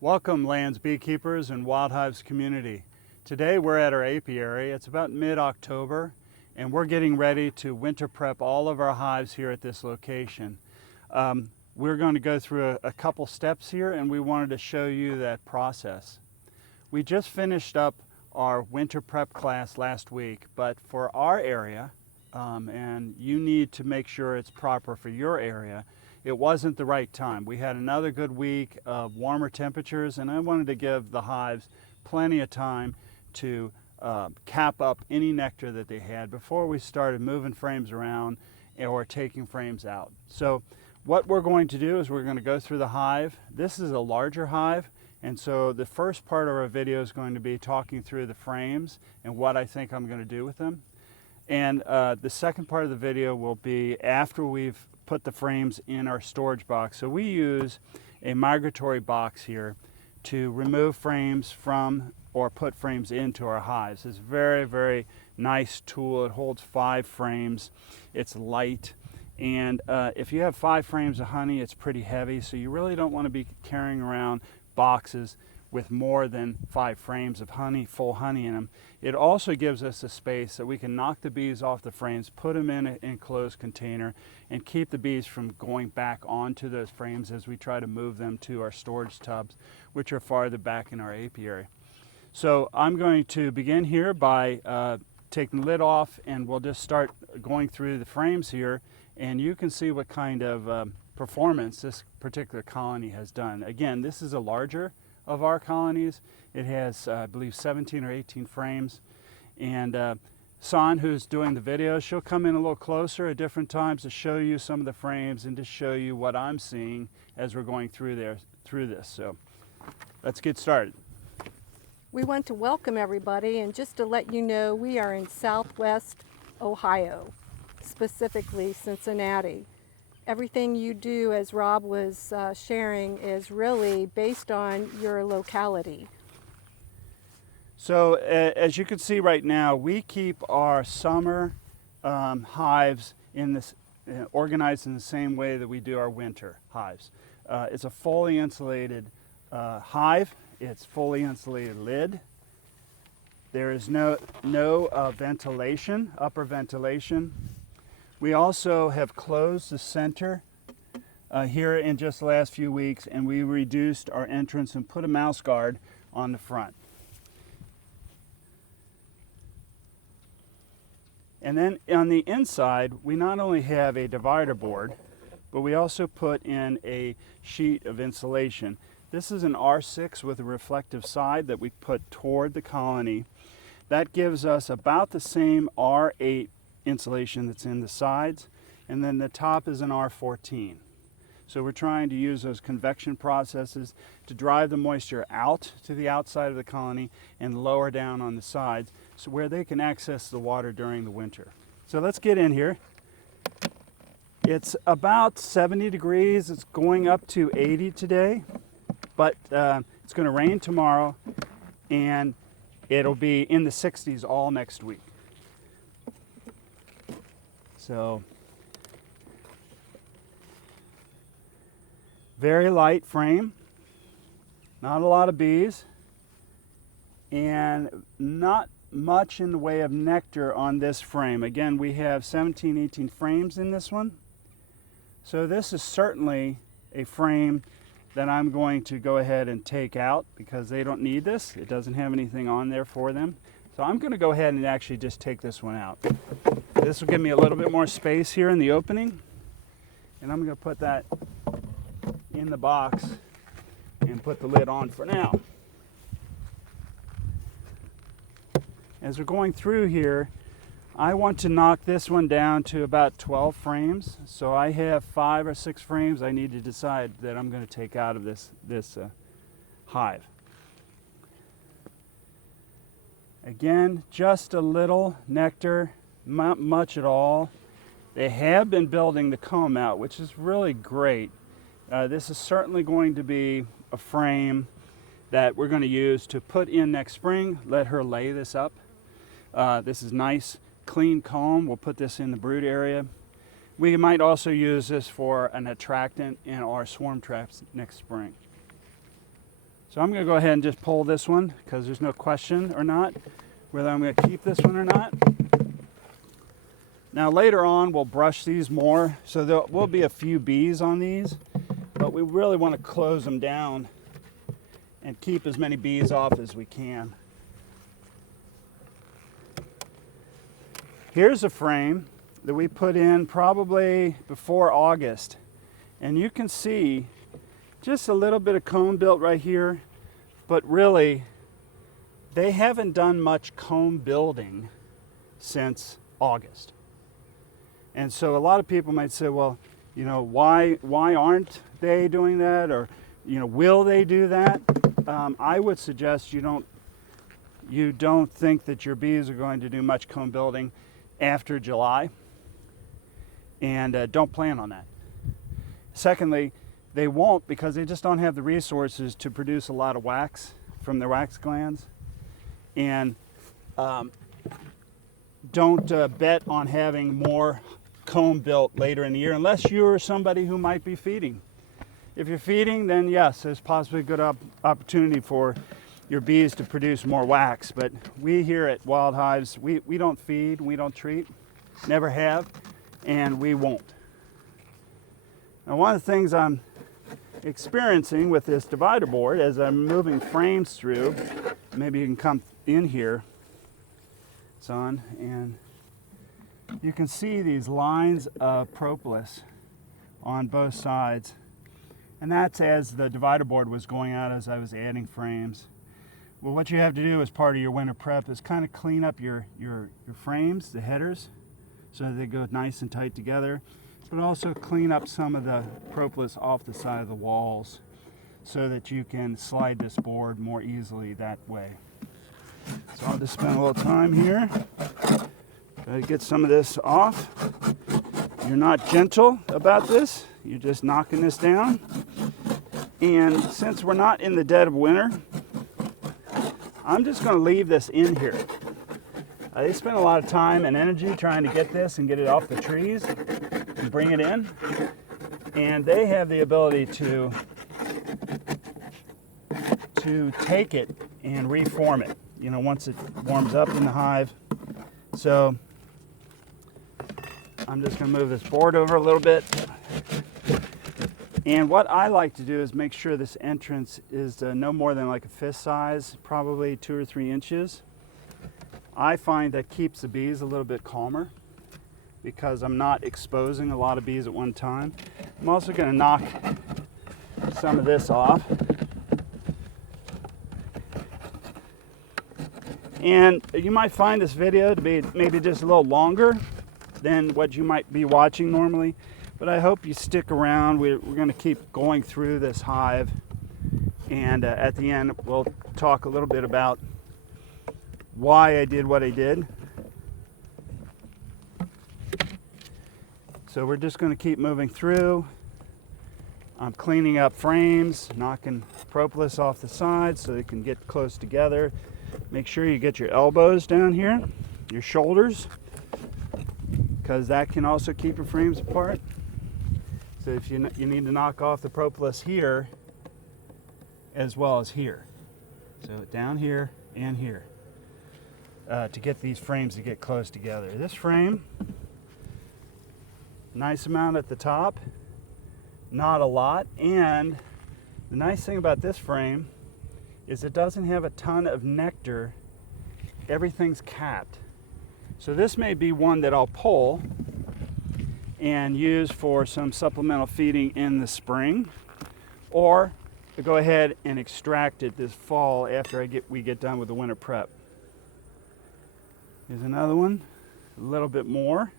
Welcome, Layens beekeepers and Wild Hives Community. Today we're at our apiary. It's about mid-October and we're getting ready to winter prep all of our hives here at this location. We're going to go through a couple steps here, and we wanted to show you that process. We just finished up our winter prep class last week, but for our area, and you need to make sure it's proper for your area, it wasn't the right time. We had another good week of warmer temperatures, and I wanted to give the hives plenty of time to cap up any nectar that they had before we started moving frames around or taking frames out. So what we're going to do is we're going to go through the hive. This is a larger hive, and so the first part of our video is going to be talking through the frames and what I think I'm going to do with them. And the second part of the video will be after we've put the frames in our storage box. So we use a migratory box here to remove frames from or put frames into our hives. It's a very, very nice tool. It holds 5 frames. It's light. And if you have 5 frames of honey, it's pretty heavy. So you really don't want to be carrying around boxes with more than 5 frames of honey, full honey in them. It also gives us a space that we can knock the bees off the frames, put them in an enclosed container, and keep the bees from going back onto those frames as we try to move them to our storage tubs, which are farther back in our apiary. So I'm going to begin here by taking the lid off, and we'll just start going through the frames here, and you can see what kind of performance this particular colony has done. Again, this is a larger of our colonies. It has, I believe, 17 or 18 frames. And Son, who's doing the video, she'll come in a little closer at different times to show you some of the frames and to show you what I'm seeing as we're going through this. So let's get started. We want to welcome everybody, and just to let you know, we are in Southwest Ohio, specifically Cincinnati. Everything you do, as Rob was sharing, is really based on your locality. So as you can see right now, we keep our summer hives in this, organized in the same way that we do our winter hives. It's a fully insulated hive. It's fully insulated lid. There is no ventilation, upper ventilation. We also have closed the center here in just the last few weeks, and we reduced our entrance and put a mouse guard on the front. And then on the inside, we not only have a divider board, but we also put in a sheet of insulation. This is an R6 with a reflective side that we put toward the colony. That gives us about the same R8 insulation that's in the sides, and then the top is an R14. So we're trying to use those convection processes to drive the moisture out to the outside of the colony and lower down on the sides, so where they can access the water during the winter. So let's get in here. It's about 70 degrees. It's going up to 80 today, but it's going to rain tomorrow, and it'll be in the 60s all next week. So very light frame, not a lot of bees, and not much in the way of nectar on this frame. Again, we have 17, 18 frames in this one. So this is certainly a frame that I'm going to go ahead and take out because they don't need this. It doesn't have anything on there for them. So I'm going to go ahead and actually just take this one out. This will give me a little bit more space here in the opening, and I'm going to put that in the box and put the lid on for now. As we're going through here, I want to knock this one down to about 12 frames. So I have 5 or 6 frames I need to decide that I'm going to take out of this hive. Again, just a little nectar, not much at all. They have been building the comb out, which is really great. This is certainly going to be a frame that we're going to use to put in next spring. Let her lay this up. This is nice, clean comb. We'll put this in the brood area. We might also use this for an attractant in our swarm traps next spring. So So I'm going to go ahead and just pull this one because there's no question or not whether I'm going to keep this one or not. Now later on we'll brush these more, so there will be a few bees on these, but we really want to close them down and keep as many bees off as we can. Here's a frame that we put in probably before August, and you can see just a little bit of comb built right here, but really they haven't done much comb building since August. And so a lot of people might say, well, you know, why aren't they doing that? Or, you know, will they do that? I would suggest you don't think that your bees are going to do much comb building after July, and don't plan on that. Secondly, they won't because they just don't have the resources to produce a lot of wax from their wax glands. And don't bet on having more comb built later in the year unless you're somebody who might be feeding. If you're feeding, then yes, there's possibly a good opportunity for your bees to produce more wax. But we here at Wild Hives, we don't feed, we don't treat, never have, and we won't. Now, one of the things I'm experiencing with this divider board as I'm moving frames through, maybe you can come in here, son, and you can see these lines of propolis on both sides. And that's as the divider board was going out as I was adding frames. Well, what you have to do as part of your winter prep is kind of clean up your frames, the headers, so that they go nice and tight together, but also clean up some of the propolis off the side of the walls so that you can slide this board more easily that way. So I'll just spend a little time here. Try to get some of this off. You're not gentle about this. You're just knocking this down. And since we're not in the dead of winter, I'm just going to leave this in here. They spent a lot of time and energy trying to get this and get it off the trees and bring it in. And they have the ability to take it and reform it, you know, once it warms up in the hive. So I'm just going to move this board over a little bit. And what I like to do is make sure this entrance is no more than like a fist size, probably 2 or 3 inches. I find that keeps the bees a little bit calmer because I'm not exposing a lot of bees at one time. I'm also going to knock some of this off. And you might find this video to be maybe just a little longer than what you might be watching normally, but I hope you stick around. We're going to keep going through this hive, and at the end we'll talk a little bit about why I did what I did. So we're just going to keep moving through. I'm cleaning up frames, knocking propolis off the sides so they can get close together. Make sure you get your elbows down here, your shoulders, because that can also keep your frames apart. So if you need to knock off the propolis here as well as here. So down here and here to get these frames to get close together. This frame, nice amount at the top, not a lot. And the nice thing about this frame is it doesn't have a ton of nectar. Everything's capped. So this may be one that I'll pull and use for some supplemental feeding in the spring, or to go ahead and extract it this fall after we get done with the winter prep. Here's another one, a little bit more.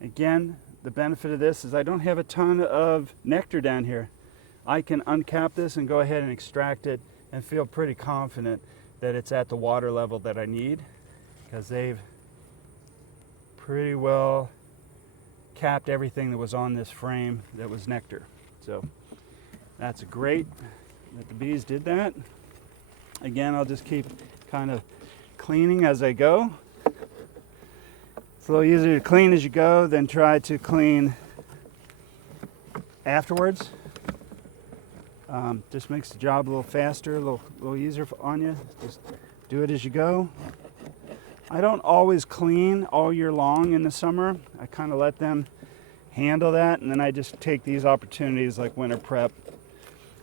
Again, the benefit of this is I don't have a ton of nectar down here. I can uncap this and go ahead and extract it and feel pretty confident that it's at the water level that I need, because they've pretty well capped everything that was on this frame that was nectar. So that's great that the bees did that. Again, I'll just keep kind of cleaning as I go. It's a little easier to clean as you go than try to clean afterwards. Just makes the job a little faster, a little easier on you. Just do it as you go. I don't always clean all year long in the summer. I kind of let them handle that, and then I just take these opportunities like winter prep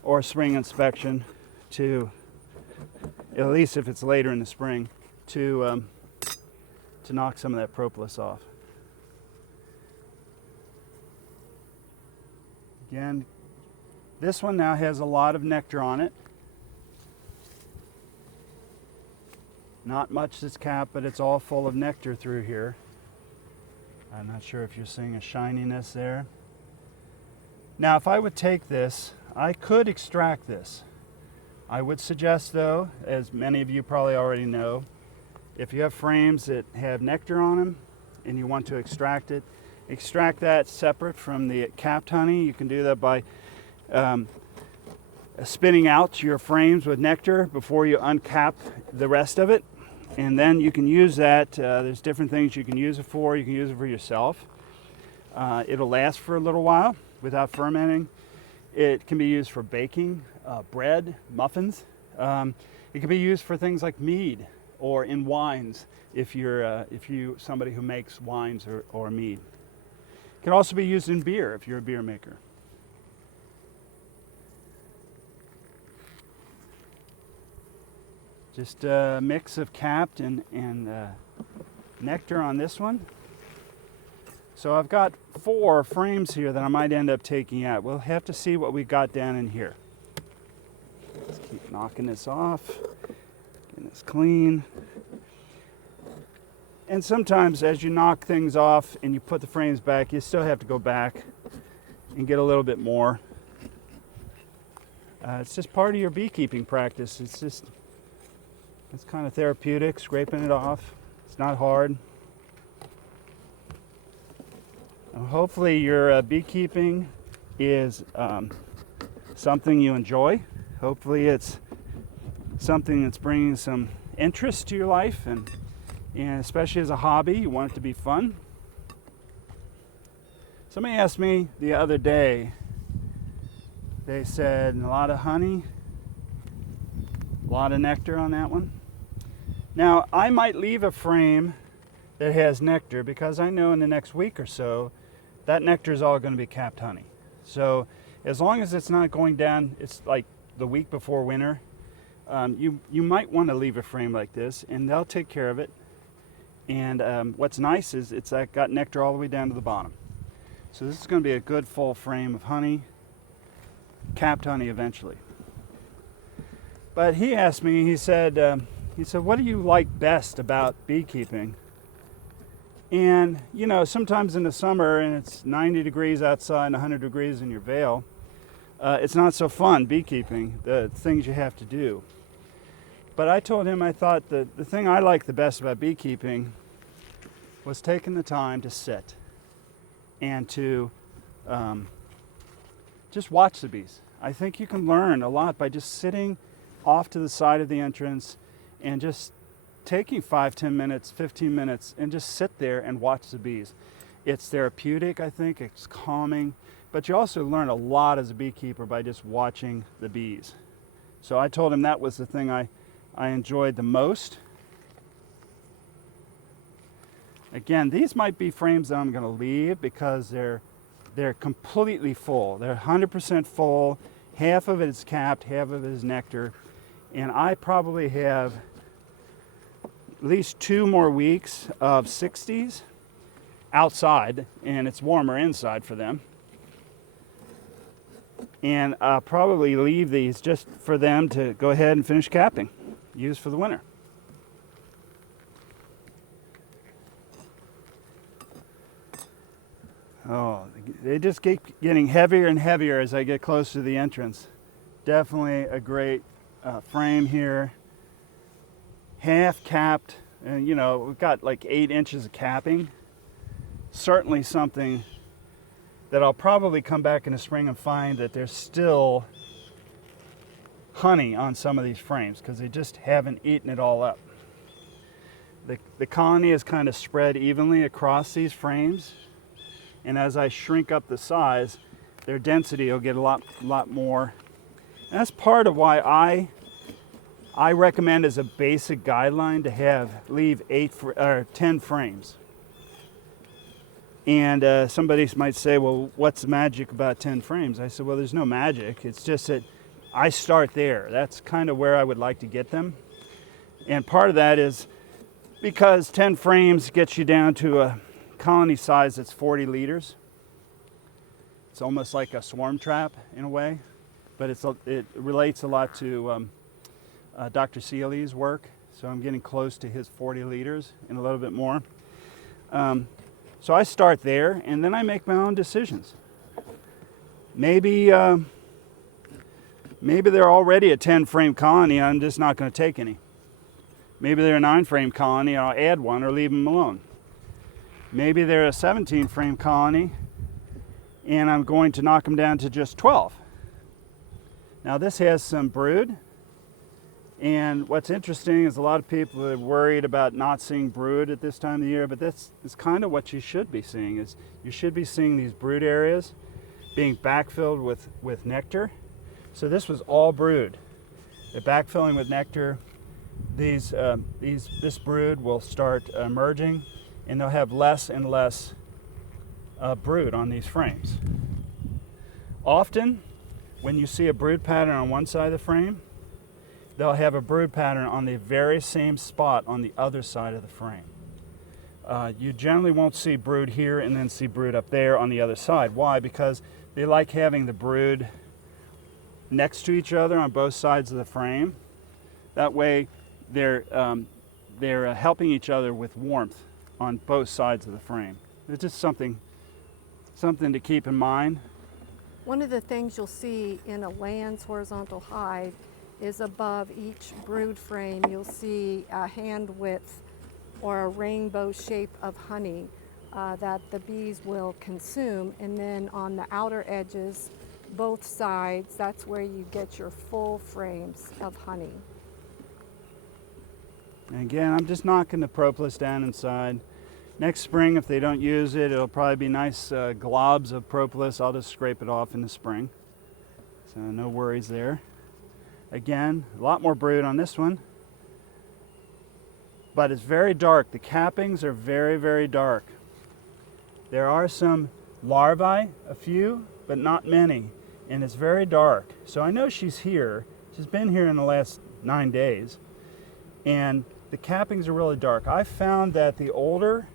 or spring inspection to, at least if it's later in the spring, to knock some of that propolis off. Again, this one now has a lot of nectar on it. Not much that's capped, but it's all full of nectar through here. I'm not sure if you're seeing a shininess there. Now, if I would take this, I could extract this. I would suggest, though, as many of you probably already know, if you have frames that have nectar on them and you want to extract it, extract that separate from the capped honey. You can do that by spinning out your frames with nectar before you uncap the rest of it. And then you can use that. There's different things you can use it for. You can use it for yourself. It'll last for a little while without fermenting. It can be used for baking, bread, muffins. It can be used for things like mead or in wines if you're somebody who makes wines or mead. It can also be used in beer if you're a beer maker. Just a mix of capped and nectar on this one. So I've got 4 frames here that I might end up taking out. We'll have to see what we got down in here. Let's keep knocking this off, getting this clean. And sometimes as you knock things off and you put the frames back, you still have to go back and get a little bit more. It's just part of your beekeeping practice. It's kind of therapeutic, scraping it off. It's not hard. Hopefully your beekeeping is something you enjoy. Hopefully it's something that's bringing some interest to your life, and especially as a hobby, you want it to be fun. Somebody asked me the other day, they said a lot of honey, a lot of nectar on that one. Now, I might leave a frame that has nectar because I know in the next week or so that nectar is all going to be capped honey. So as long as it's not going down, it's like the week before winter, you might want to leave a frame like this and they'll take care of it. And what's nice is it's got nectar all the way down to the bottom. So this is going to be a good full frame of honey, capped honey eventually. But he asked me, he said, what do you like best about beekeeping? And, you know, sometimes in the summer and it's 90 degrees outside and 100 degrees in your veil, it's not so fun beekeeping, the things you have to do. But I told him I thought the thing I liked the best about beekeeping was taking the time to sit and to just watch the bees. I think you can learn a lot by just sitting off to the side of the entrance and just taking 5, 10 minutes, 15 minutes and just sit there and watch the bees. It's therapeutic, I think, it's calming, but you also learn a lot as a beekeeper by just watching the bees. So I told him that was the thing I enjoyed the most. Again, these might be frames that I'm going to leave because they're completely full. They're 100% full. Half of it is capped, half of it is nectar. And I probably have at least 2 more weeks of 60s outside, and it's warmer inside for them. And I'll probably leave these just for them to go ahead and finish capping, use for the winter. Oh, they just keep getting heavier and heavier as I get closer to the entrance. Definitely a great frame here. Half capped, and you know, we've got like 8 inches of capping. Certainly something that I'll probably come back in the spring and find that there's still honey on some of these frames because they just haven't eaten it all up. The colony is kind of spread evenly across these frames, and as I shrink up the size, their density will get a lot more, That's part of why I recommend as a basic guideline to leave 10 frames. And somebody might say, well, what's the magic about 10 frames? I said, well, there's no magic. It's just that I start there. That's kind of where I would like to get them. And part of that is because 10 frames gets you down to a colony size that's 40 liters. It's almost like a swarm trap in a way, but it relates a lot to Dr. Seeley's work. So I'm getting close to his 40 liters and a little bit more. So I start there, and then I make my own decisions. Maybe they're already a 10-frame colony, and I'm just not going to take any. Maybe they're a 9-frame colony, and I'll add one or leave them alone. Maybe they're a 17-frame colony, and I'm going to knock them down to just 12. Now this has some brood. And what's interesting is a lot of people are worried about not seeing brood at this time of the year, but that's kind of what you should be seeing. Is you should be seeing these brood areas being backfilled with nectar. So this was all brood. They're backfilling with nectar. This brood will start emerging, and they'll have less and less brood on these frames. Often, when you see a brood pattern on one side of the frame, they'll have a brood pattern on the very same spot on the other side of the frame. You generally won't see brood here and then see brood up there on the other side. Why? Because they like having the brood next to each other on both sides of the frame. That way they're helping each other with warmth on both sides of the frame. It's just something to keep in mind. One of the things you'll see in a Layens horizontal hive is above each brood frame you'll see a hand width or a rainbow shape of honey that the bees will consume, and then on the outer edges, both sides, that's where you get your full frames of honey. And again, I'm just knocking the propolis down inside. Next spring, if they don't use it, it'll probably be nice globs of propolis. I'll just scrape it off in the spring, so no worries there. Again, a lot more brood on this one, but it's very dark. The cappings are very, very dark. There are some larvae, a few, but not many, and it's very dark. So I know she's here. She's been here in the last 9 days, and the cappings are really dark. I found that the older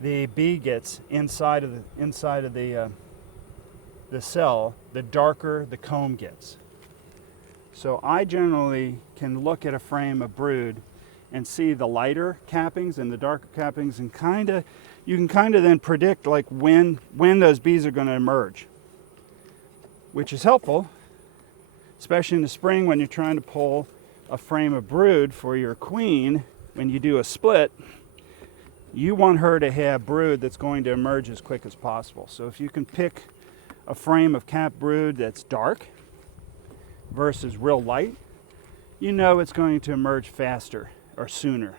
the bee gets inside of the cell, the darker the comb gets. So I generally can look at a frame of brood and see the lighter cappings and the darker cappings, and you can kind of then predict like when those bees are going to emerge, which is helpful, especially in the spring when you're trying to pull a frame of brood for your queen. When you do a split, you want her to have brood that's going to emerge as quick as possible. So if you can pick a frame of capped brood that's dark versus real light, you know it's going to emerge faster or sooner.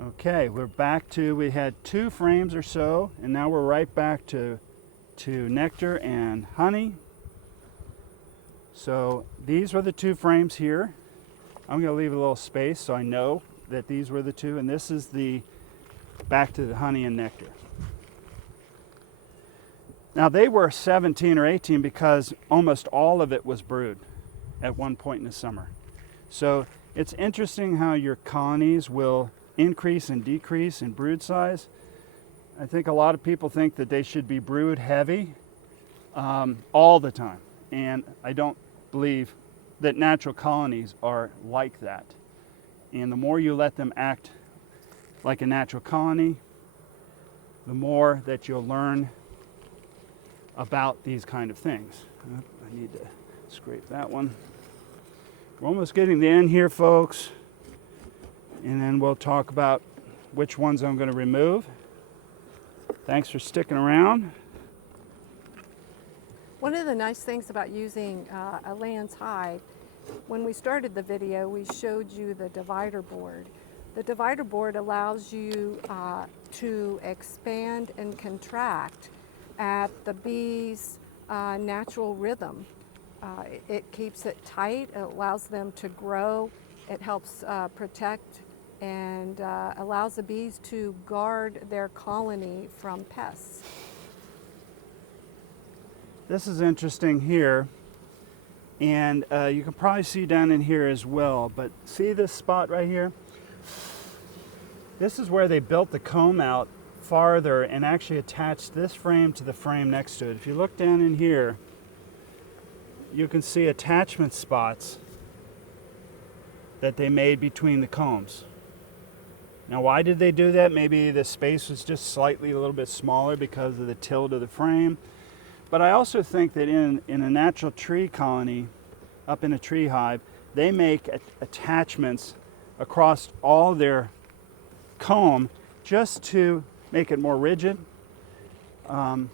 Okay, we're back to, we had 2 frames or so, and now we're right back to nectar and honey. So these were the 2 frames here. I'm going to leave a little space so I know that these were the 2, and this is the back to the honey and nectar. Now they were 17 or 18 because almost all of it was brood at one point in the summer. So it's interesting how your colonies will increase and decrease in brood size. I think a lot of people think that they should be brood heavy all the time, and I don't believe that natural colonies are like that. And the more you let them act like a natural colony, the more that you'll learn about these kind of things. I need to scrape that one. We're almost getting to the end here, folks, and then we'll talk about which ones I'm going to remove. Thanks for sticking around. One of the nice things about using a Layens hive, when we started the video, we showed you the divider board. The divider board allows you to expand and contract at the bees' natural rhythm. It keeps it tight, it allows them to grow, it helps protect and allows the bees to guard their colony from pests. This is interesting here, and you can probably see down in here as well, but see this spot right here? This is where they built the comb out farther and actually attached this frame to the frame next to it. If you look down in here, you can see attachment spots that they made between the combs. Now, why did they do that? Maybe the space was just slightly a little bit smaller because of the tilt of the frame. But I also think that in a natural tree colony, up in a tree hive, they make attachments across all their comb just to make it more rigid. And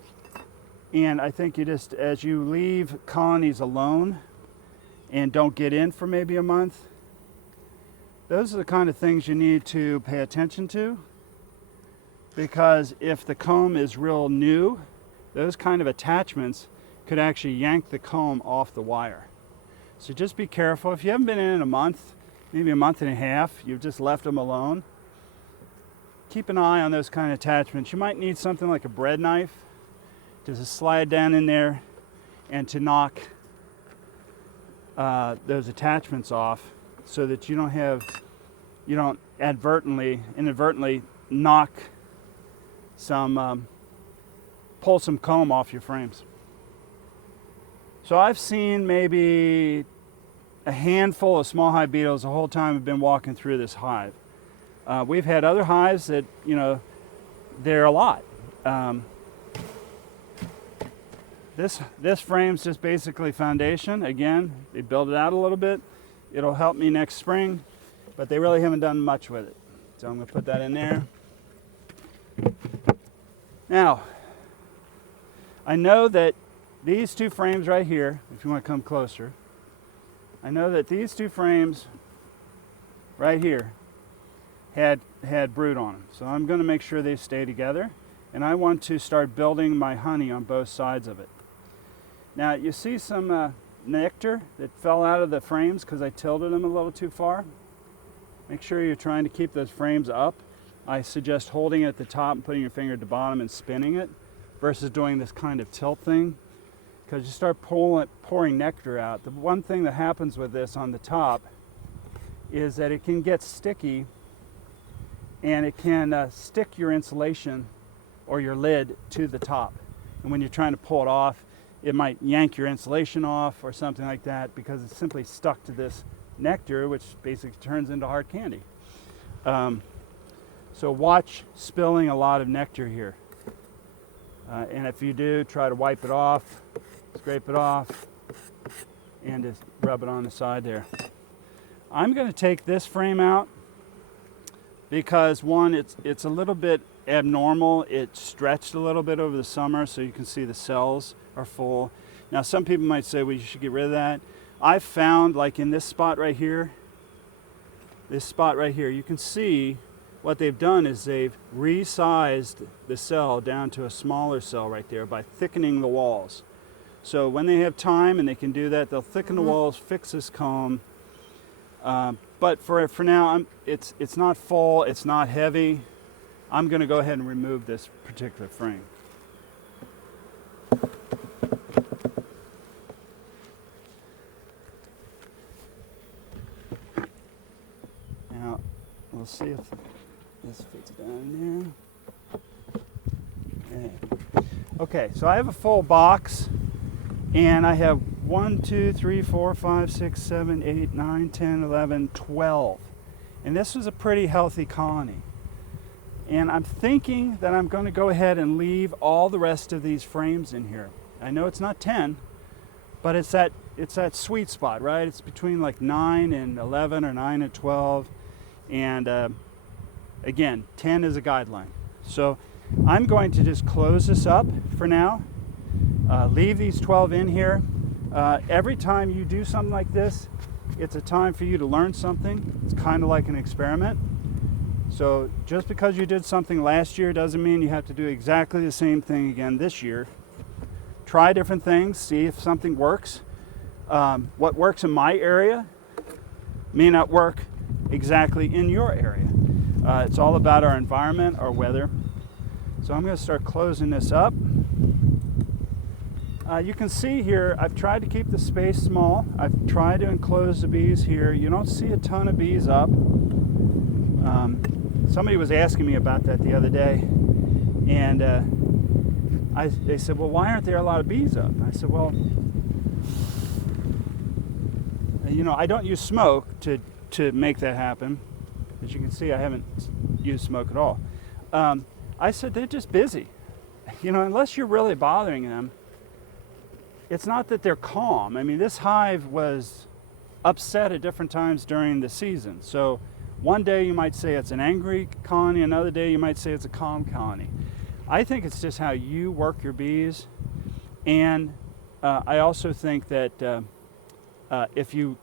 I think you just, as you leave colonies alone and don't get in for maybe a month, those are the kind of things you need to pay attention to, because if the comb is real new, those kind of attachments could actually yank the comb off the wire. So just be careful. If you haven't been in a month, maybe a month and a half, you've just left them alone, keep an eye on those kind of attachments. You might need something like a bread knife to just slide down in there and to knock those attachments off, so that you don't inadvertently knock some, pull some comb off your frames. So I've seen maybe a handful of small hive beetles the whole time I've been walking through this hive. We've had other hives that, they're a lot. This frame's just basically foundation. Again, they build it out a little bit. It'll help me next spring, but they really haven't done much with it. So I'm going to put that in there. Now, I know that these two frames right here, if you want to come closer, I know that these two frames right here had brood on them. So I'm going to make sure they stay together, and I want to start building my honey on both sides of it. Now, you see some nectar that fell out of the frames because I tilted them a little too far. Make sure you're trying to keep those frames up. I suggest holding it at the top and putting your finger at the bottom and spinning it versus doing this kind of tilt thing, because you start pouring nectar out. The one thing that happens with this on the top is that it can get sticky, and it can stick your insulation or your lid to the top. And when you're trying to pull it off, it might yank your insulation off or something like that, because it's simply stuck to this nectar, which basically turns into hard candy. So watch spilling a lot of nectar here. And if you do, try to wipe it off, scrape it off, and just rub it on the side there. I'm going to take this frame out because, one, it's a little bit abnormal. It stretched a little bit over the summer, so you can see the cells are full. Now, some people might say, well, you should get rid of that. I've found, like in this spot right here, you can see what they've done is they've resized the cell down to a smaller cell right there by thickening the walls. So when they have time and they can do that, they'll thicken the walls, fix this comb. But for now, it's not full, it's not heavy. I'm going to go ahead and remove this particular frame. Now, we'll see if this fits down there. Okay, so I have a full box, and I have 1, 2, 3, 4, 5, 6, 7, 8, 9, 10, 11, 12. And this was a pretty healthy colony. And I'm thinking that I'm going to go ahead and leave all the rest of these frames in here. I know it's not 10, but it's that sweet spot, right? It's between like 9 and 11 or 9 and 12. And again, 10 is a guideline. So I'm going to just close this up for now. Leave these 12 in here. Every time you do something like this, it's a time for you to learn something. It's kind of like an experiment. So just because you did something last year doesn't mean you have to do exactly the same thing again this year. try different things, see if something works. What works in my area may not work exactly in your area. It's all about our environment, our weather. So I'm going to start closing this up. You can see here, I've tried to keep the space small. I've tried to enclose the bees here. You don't see a ton of bees up. Somebody was asking me about that the other day, and they said, well, why aren't there a lot of bees up? I said, well, you know, I don't use smoke to make that happen. As you can see, I haven't used smoke at all. I said, they're just busy. You know, unless you're really bothering them, it's not that they're calm. I mean, this hive was upset at different times during the season. So one day you might say it's an angry colony, another day you might say it's a calm colony. I think it's just how you work your bees. And I also think that if you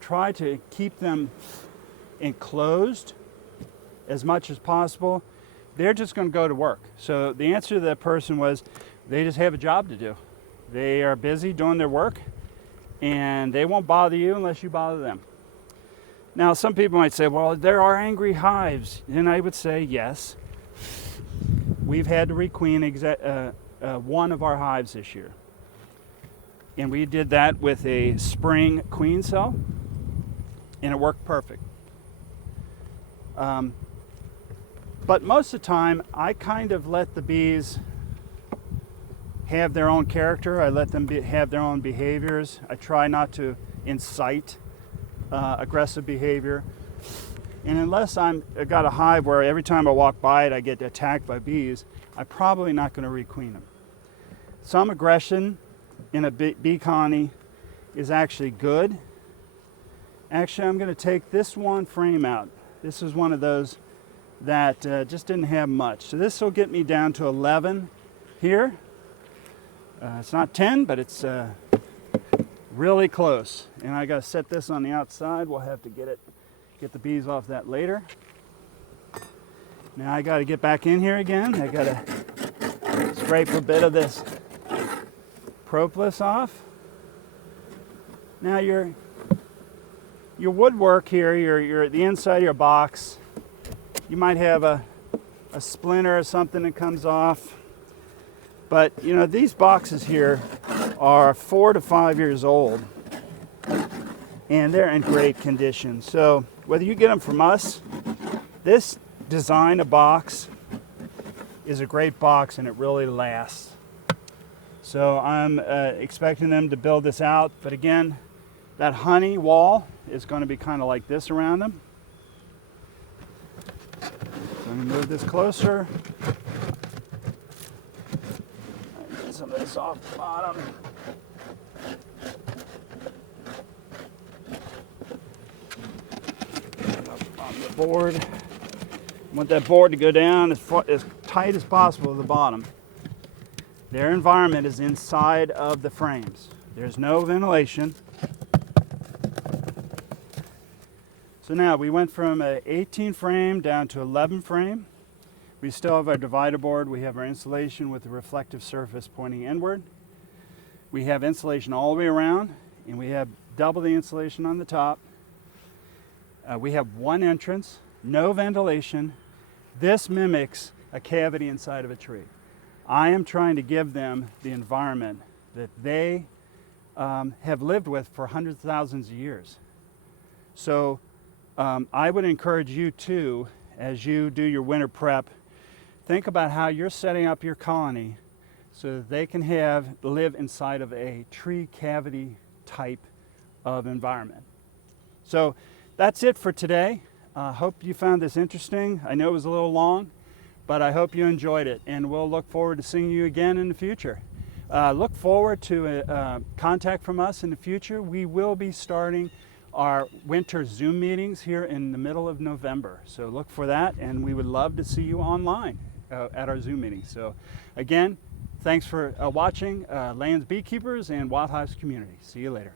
try to keep them enclosed as much as possible, they're just going to go to work. So the answer to that person was they just have a job to do. They are busy doing their work, and they won't bother you unless you bother them. Now, some people might say, well, there are angry hives. And I would say, yes. We've had to requeen one of our hives this year. And we did that with a spring queen cell, and it worked perfect. But most of the time, I kind of let the bees have their own character. I let them have their own behaviors. I try not to incite aggressive behavior. And unless I've got a hive where every time I walk by it I get attacked by bees, I'm probably not going to requeen them. Some aggression in a bee colony is actually good. Actually, I'm going to take this one frame out. This is one of those that just didn't have much. So this will get me down to 11 here. It's not 10, but it's really close. And I got to set this on the outside. We'll have to get the bees off that later. Now I got to get back in here again. I got to scrape a bit of this propolis off. Now your woodwork here, the inside of your box, you might have a splinter or something that comes off. But you know, these boxes here are 4 to 5 years old, and they're in great condition. So whether you get them from us, this design of box is a great box, and it really lasts. So I'm expecting them to build this out, but again, that honey wall is going to be kind of like this around them. So I'm going to move this closer. Get some of this off the bottom. Up on the board. I want that board to go down as tight as possible to the bottom. Their environment is inside of the frames. There's no ventilation. So now we went from an 18 frame down to 11 frame. We still have our divider board. We have our insulation with the reflective surface pointing inward. We have insulation all the way around, and we have double the insulation on the top. We have one entrance, no ventilation. This mimics a cavity inside of a tree. I am trying to give them the environment that they have lived with for hundreds of thousands of years. So I would encourage you too, as you do your winter prep, think about how you're setting up your colony so that they can live inside of a tree cavity type of environment. So that's it for today. Hope you found this interesting. I know it was a little long, but I hope you enjoyed it, and we'll look forward to seeing you again in the future. Look forward to contact from us in the future. We will be starting our winter Zoom meetings here in the middle of November. So look for that, and we would love to see you online at our Zoom meetings. So again, thanks for watching Layens Beekeepers and Wild Hives Community. See you later.